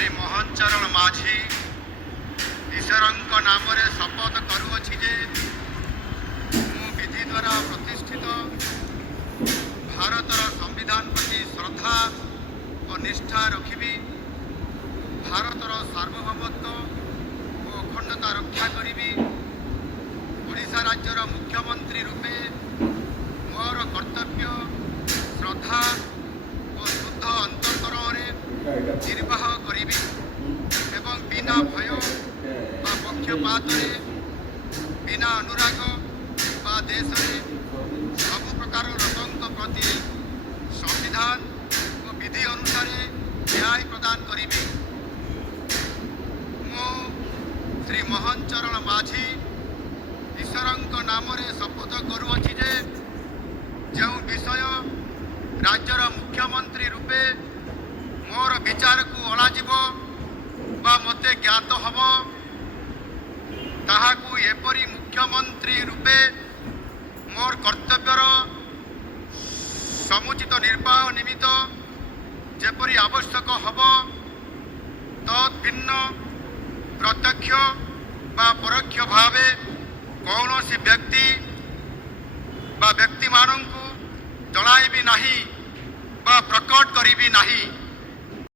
श्री मोहन चरण माझी ईश्वरଙ୍କ नामରେ शपथ କରୁଅछि जे ମୁଁ विधि द्वारा प्रतिष्ठित भारतर संविधान प्रति श्रद्धा और निष्ठा रखिबी, भारतर सार्वभौमत्व और अखंडता रक्षा करिबी, ओडिशा राज्यर मुख्यमंत्री रूपे मोर कर्तव्य श्रद्धा और शुद्ध अंतकरण निर्वाह करिबी एवं बिना भय बा पक्षपात बिना अनुराग बा देश सब प्रकार लोकों प्रति संविधान और विधि अनुसार न्याय प्रदान करिबी। मो श्री मोहन चरण माझी ईश्वरଙ୍କ नामरे शपथ करुअछि जे जो विषय राज्यर मुख्यमंत्री रूपे मोर विचार को अणाजिब बा मते ज्ञात हब ताहाकू एपरी मुख्यमंत्री रूपे मोर कर्तव्यर समुचित निर्वाह निमित्त जेपरी आवश्यक हब तद्भिन्न प्रत्यक्ष बा परोक्ष भावे कौनसी व्यक्ति बा व्यक्ति मानू जणाइबी नहीं बा प्रकट करिबी नहीं।